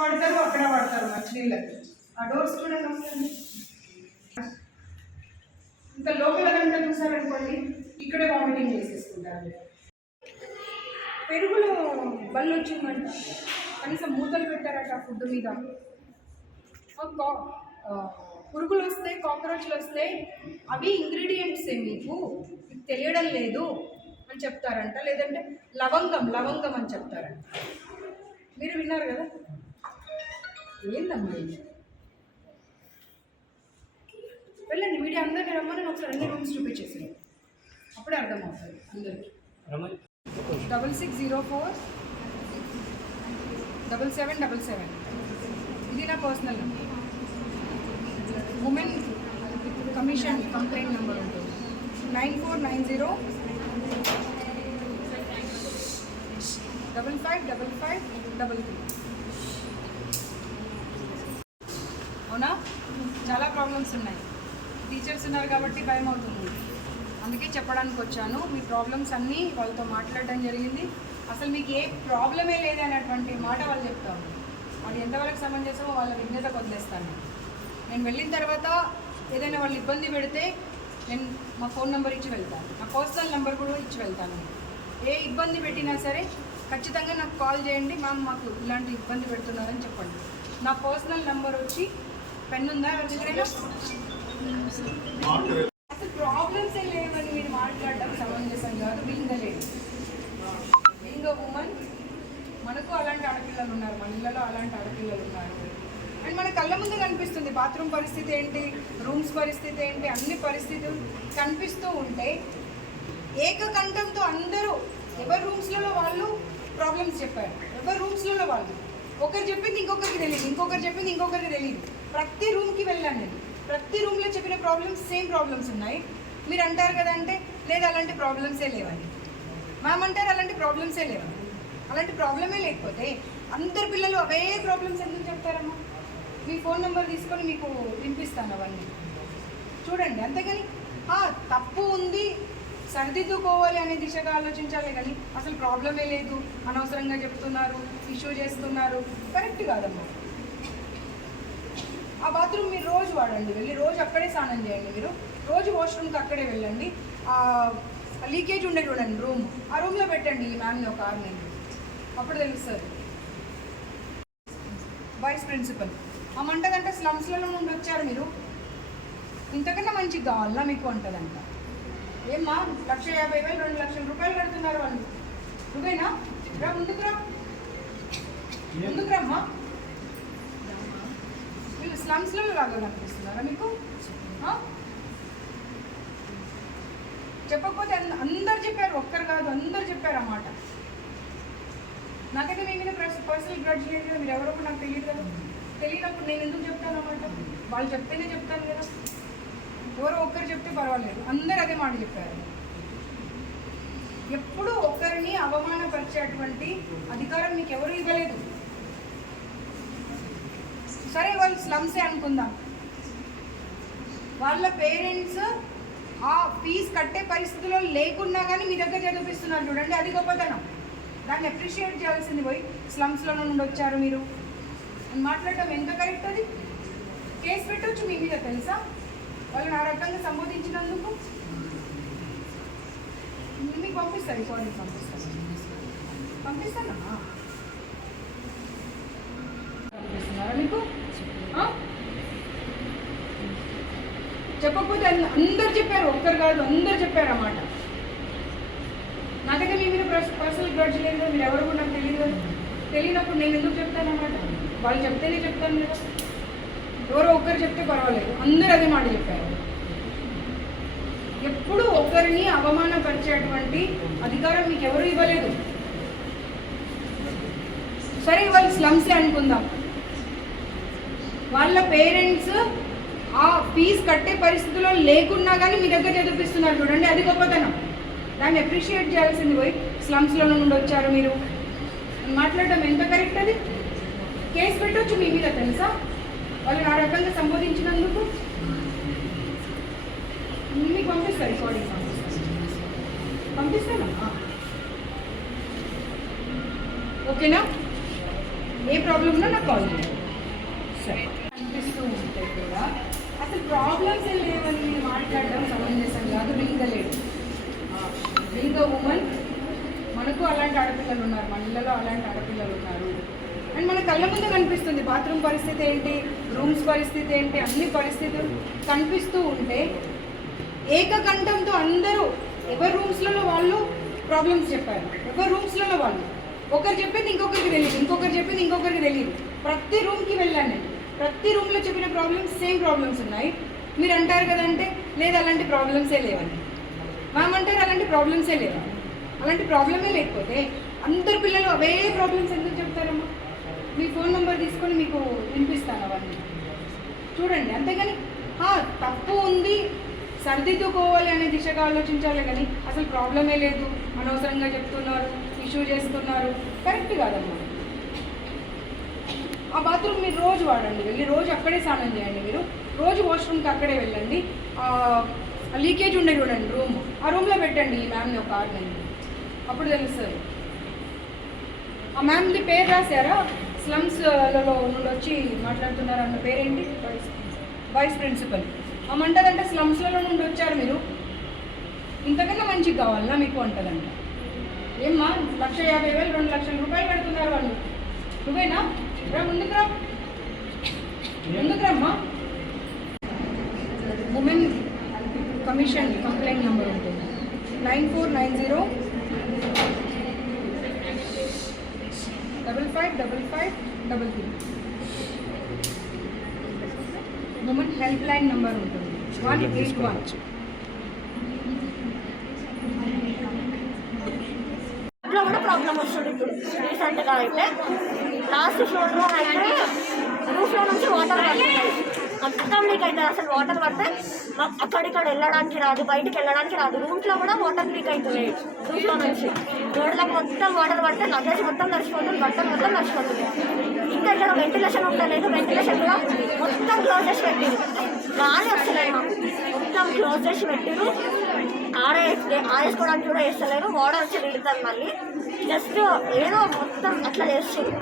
వాడతారు, అక్కడ వాడతారు మంచినీళ్ళకి. ఆ డోర్స్ చూడండి ఒకసారి. ఇంకా లోపల కనుక చూసారనుకోండి, ఇక్కడే వామిటింగ్ చేసేసుకుంటారు. పెరుగులో బళ్ళు వచ్చిందంట, కనీసం మూతలు పెట్టారట ఫుడ్ మీద. పురుగులు వస్తాయి, కాక్రోచ్లు వస్తాయి, అవి ఇంగ్రీడియంట్సే మీకు తెలియడం లేదు అని చెప్తారంట. లేదంటే లవంగం అని చెప్తారంట. మీరు విన్నారు కదా? ఏందమ్మా వెళ్ళండి, మీడియా అందరినీ రమ్మని ఒకసారి అన్ని రూమ్స్ చూపించేసి అప్పుడే అర్థమవుతుంది అందరికీ. 6604 7777 ఇది నా personal number. Women commission complaint number ఉంటుంది 9490 555533. అవునా? చాలా ప్రాబ్లమ్స్ ఉన్నాయి. టీచర్స్ ఉన్నారు కాబట్టి భయం అవుతుంది, అందుకే చెప్పడానికి వచ్చాను. మీ ప్రాబ్లమ్స్ అన్నీ వాళ్ళతో మాట్లాడడం జరిగింది. అసలు మీకు ఏ ప్రాబ్లమే లేదు అనేటువంటి మాట వాళ్ళు చెప్తాను. అది ఎంతవరకు సమంజసమో వాళ్ళ విజ్ఞతకు వదిలేస్తాను. నేను వెళ్ళిన తర్వాత ఏదైనా వాళ్ళు ఇబ్బంది పెడితే నేను మా ఫోన్ నెంబర్ ఇచ్చి వెళ్తాను, నా పర్సనల్ నెంబర్ కూడా ఇచ్చి వెళ్తాను. ఏ ఇబ్బంది పెట్టినా సరే ఖచ్చితంగా నాకు కాల్ చేయండి, మ్యామ్ మాకు ఇలాంటి ఇబ్బంది పెడుతున్నారని చెప్పండి. నా పర్సనల్ నెంబర్ వచ్చి పెన్ ఉందా ఎవరికైనా? అసలు ప్రాబ్లమ్స్ ఏ లేవని మీరు మాట్లాడడం సమంజసం కాదు. బీయింగ్ లేడీ, బీయింగ్ ఉమెన్, మనకు అలాంటి ఆడపిల్లలు ఉన్నారు, మన ఇళ్ళలో అలాంటి ఆడపిల్లలు ఉన్నారు. అండ్ మన కళ్ళ ముందు కనిపిస్తుంది బాత్రూమ్ పరిస్థితి ఏంటి, రూమ్స్ పరిస్థితి ఏంటి, అన్ని పరిస్థితులు కనిపిస్తూ ఉంటే ఏకకంఠంతో అందరూ ఎవరి రూమ్స్లలో వాళ్ళు ప్రాబ్లమ్స్ చెప్పారు. ఎవరి రూమ్స్లలో వాళ్ళు, ఒకరు చెప్పింది ఇంకొకరికి తెలియదు, ఇంకొకరు చెప్పింది ఇంకొకరికి తెలియదు. ప్రతి రూమ్కి వెళ్ళాను నేను, ప్రతి రూమ్లో చెప్పిన ప్రాబ్లమ్స్ సేమ్ ప్రాబ్లమ్స్ ఉన్నాయి. మీరు అంటారు కదా అంటే లేదు అలాంటి ప్రాబ్లమ్సే లేవని, మ్యామ్ అంటారు అలాంటి ప్రాబ్లమ్సే లేవని. అలాంటి ప్రాబ్లమే లేకపోతే అందరు పిల్లలు అవే ప్రాబ్లమ్స్ ఎందుకు చెప్తారమ్మా? మీ ఫోన్ నెంబర్ తీసుకొని మీకు వినిపిస్తాను అవన్నీ చూడండి. అంతేగాని తప్పు ఉంది సరిదిద్దుకోవాలి అనే దిశగా ఆలోచించాలి కానీ అసలు ప్రాబ్లమే లేదు, అనవసరంగా చెప్తున్నారు, ఇష్యూ చేస్తున్నారు, కరెక్ట్ కాదమ్మా. ఆ బాత్రూమ్ మీరు రోజు వాడండి, వెళ్ళి రోజు అక్కడే స్నానం చేయండి. మీరు రోజు వాష్రూమ్కి అక్కడే వెళ్ళండి. లీకేజ్ ఉండే చూడండి రూమ్, ఆ రూమ్లో పెట్టండి ఈ మ్యామ్ని ఒక 6 నెలలు, అప్పుడు తెలుస్తుంది. వైస్ ప్రిన్సిపల్ అమ్మంటదంటే స్లమ్స్లలో నుండి వచ్చారు మీరు, ఇంతకన్నా మంచిగా కావాలా మీకు అంటదంట. ఏమ్మా 1,50,000 2 లక్షల రూపాయలు కడుతున్నారు వాళ్ళు, నువ్వేనా? రా ముందుకు రా, ముందుకు రమ్మా. వీళ్ళు స్లమ్స్లలో లాగా కనిపిస్తున్నారా మీకు? చెప్పకపోతే అందరు చెప్పారు, ఒక్కరు కాదు అందరు చెప్పారు అన్నమాట. నాకైతే మీ మీద పర్సనల్ గ్రడ్జ్ లేదు కదా, మీరు ఎవరో నాకు తెలియదు కదా. తెలియనప్పుడు నేను ఎందుకు చెప్తాను అన్నమాట? వాళ్ళు చెప్తేనే చెప్తాను కదా. ఎవరో ఒక్కరు చెప్తే పర్వాలేదు, అందరు అదే మాట చెప్పారు. ఎప్పుడు ఒక్కరిని అవమానపరిచేటువంటి అధికారం మీకు ఎవరు ఇవ్వలేదు. సరే వాళ్ళు స్లమ్సే అనుకుందాం, వాళ్ళ పేరెంట్స్ ఆ ఫీజు కట్టే పరిస్థితిలో లేకున్నా కానీ మీ దగ్గర చదివిస్తున్నారు చూడండి, అది గొప్పతనం. దాన్ని అప్రిషియేట్ చేయాల్సింది. పోయి స్లమ్స్లో నుండి వచ్చారు మీరు అని మాట్లాడటం ఎంత కరెక్ట్? అది కేసు పెట్టవచ్చు మీ మీద తెలుసా? వాళ్ళని ఆ రకంగా సంబోధించినందుకు మీకు పంపిస్తారు, రికార్డింగ్ పంపిస్తానా? పంపిస్తున్నారా మీకు? చెప్పకపోతే అందరు చెప్పారు, ఒక్కరు కాదు అందరు చెప్పారు అన్నమాట. నాకైతే మీ మీద పర్సనల్ గ్రడ్జ్ లేదు, మీరు ఎవరు కూడా నాకు తెలియదు. తెలియనప్పుడు నేను ఎందుకు చెప్తాను అన్నమాట? వాళ్ళు చెప్తేనే చెప్తాను కదా. ఎవరో ఒక్కరు చెప్తే పర్వాలేదు, అందరూ అదే మాట చెప్పారు. ఎప్పుడు ఒకరిని అవమానపరిచేటువంటి అధికారం మీకు ఎవరు ఇవ్వలేదు. సరే వాళ్ళు స్లమ్సే అనుకుందాం, వాళ్ళ పేరెంట్స్ ఆ ఫీజు కట్టే పరిస్థితిలో లేకున్నా కానీ మీ దగ్గర చదివిస్తున్నారు చూడండి, అది గొప్పతనం. దాన్ని అప్రిషియేట్ చేయాల్సింది. పోయి స్లమ్స్లో నుండి వచ్చారు మీరు మాట్లాడటం ఎంత కరెక్ట్? అది కేసు పెట్టవచ్చు మీ మీద తెలుసా? వాళ్ళని ఆ రకంగా సంబోధించినందుకు. మీకు పంపిస్తారు, రికార్డింగ్ పంపిస్తానా? ఓకేనా? ఏ ప్రాబ్లం ఉన్నా నాకు కాల్ చేయండి. సరే, అనిపిస్తూ ఉంటే కూడా అసలు ప్రాబ్లమ్స్ ఏం లేవని మీరు మాట్లాడడం సమంజసం కాదు. రీగలేడు బీయింగ్ అ ఉమెన్, మనకు అలాంటి ఆడపిల్లలు ఉన్నారు, మన ఇళ్ళలో అలాంటి ఆడపిల్లలు ఉన్నారు. అండ్ మన కళ్ళ ముందు కనిపిస్తుంది బాత్రూమ్ పరిస్థితి ఏంటి, రూమ్స్ పరిస్థితి ఏంటి, అన్ని పరిస్థితులు కనిపిస్తూ ఉంటే ఏకకంఠంతో అందరూ ఎవరి రూమ్స్లలో వాళ్ళు ప్రాబ్లమ్స్ చెప్పారు. ఎవరి రూమ్స్లలో వాళ్ళు ఒకరు చెప్పింది ఇంకొకరికి తెలియదు, ఇంకొకరు చెప్పింది ఇంకొకరికి తెలియదు. ప్రతి రూమ్కి వెళ్ళాను నేను, ప్రతి రూమ్లో చెప్పిన ప్రాబ్లమ్స్ సేమ్ ప్రాబ్లమ్స్ ఉన్నాయి. మీరు అంటారు కదంటే లేదు అలాంటి ప్రాబ్లమ్సే లేవని, మ్యామ్ అంటారు అలాంటి ప్రాబ్లమ్సే లేవా. అలాంటి ప్రాబ్లమే లేకపోతే అందరు పిల్లలు అవే ప్రాబ్లమ్స్ ఎందుకు చెప్తారమ్మా? మీ ఫోన్ నెంబర్ తీసుకొని మీకు వినిపిస్తాను అవన్నీ చూడండి. అంతేగాని తప్పు ఉంది సర్దిద్దుకోవాలి అనే దిశగా ఆలోచించాలి కానీ అసలు ప్రాబ్లమే లేదు, అనవసరంగా చెప్తున్నారు, ఇష్యూ చేస్తున్నారు, కరెక్ట్ కాదమ్మా. ఆ బాత్రూమ్ మీరు రోజు వాడండి, వెళ్ళి రోజు అక్కడే స్నానం చేయండి, మీరు రోజు వాష్రూమ్కి అక్కడే వెళ్ళండి. లీకేజ్ ఉండే చూడండి రూమ్, ఆ రూమ్లో పెట్టండి ఈ మ్యామ్ని ఒక 6 నెలలు, అప్పుడు తెలుస్తుంది. ఆ మ్యామ్ది పేరు రాశారా? స్లమ్స్లలో నుండి వచ్చి మాట్లాడుతున్నారు అన్న పేరేంటి? Vice principal. అమ్మంటదంటే స్లమ్స్లలో నుండి వచ్చారు మీరు, ఇంతకన్నా మంచిగా కావాలన్నా మీకు అంటదంట. ఏమ్మా 1,50,000 2 లక్షల రూపాయలు పెడుతున్నారు వాళ్ళు, నువ్వేనా? రా ముందుకు రా, ముందుకు రమ్మా. ఉమెన్ కమిషన్ కంప్లైంట్ నెంబర్ ఉంటుంది 9490 555533. ఉమెన్ హెల్ప్ లైన్ నెంబర్ ఉంటుంది 181. ఇంట్లో కూడా ప్రాబ్లం వస్తుంది. ఇప్పుడు రీసెంట్గా అయితే లాస్ట్ ఫ్లోర్లో అయితే రూఫ్లో నుంచి వాటర్ పడుతుంది, మొత్తం లీక్ అవుతుంది. అసలు వాటర్ పడితే అక్కడిక్కడ వెళ్ళడానికి రాదు, బయటికి వెళ్ళడానికి రాదు. రూమ్స్లో కూడా వాటర్ లీక్ అవుతుంది రూఫ్లో నుంచి. గోడలకు మొత్తం వాటర్ పడితే లగేజ్ మొత్తం నడిచిపోతుంది, బట్టలు మొత్తం నడిచిపోతుంది. ఇంకా ఇక్కడ వెంటిలేషన్ ఉండలేదు, వెంటిలేషన్ కూడా మొత్తం క్లోజ్ చేసి పెట్టిరు, గాలి వస్తలేదు, మొత్తం క్లోజ్ చేసి పెట్టిరు. ఆరేసుకోవడానికి కూడా వేస్తలేరు, వాటర్ వచ్చి నిలుతుంది. మళ్ళీ జస్ట్ ఏదో మొత్తం అట్లా చేస్తారు.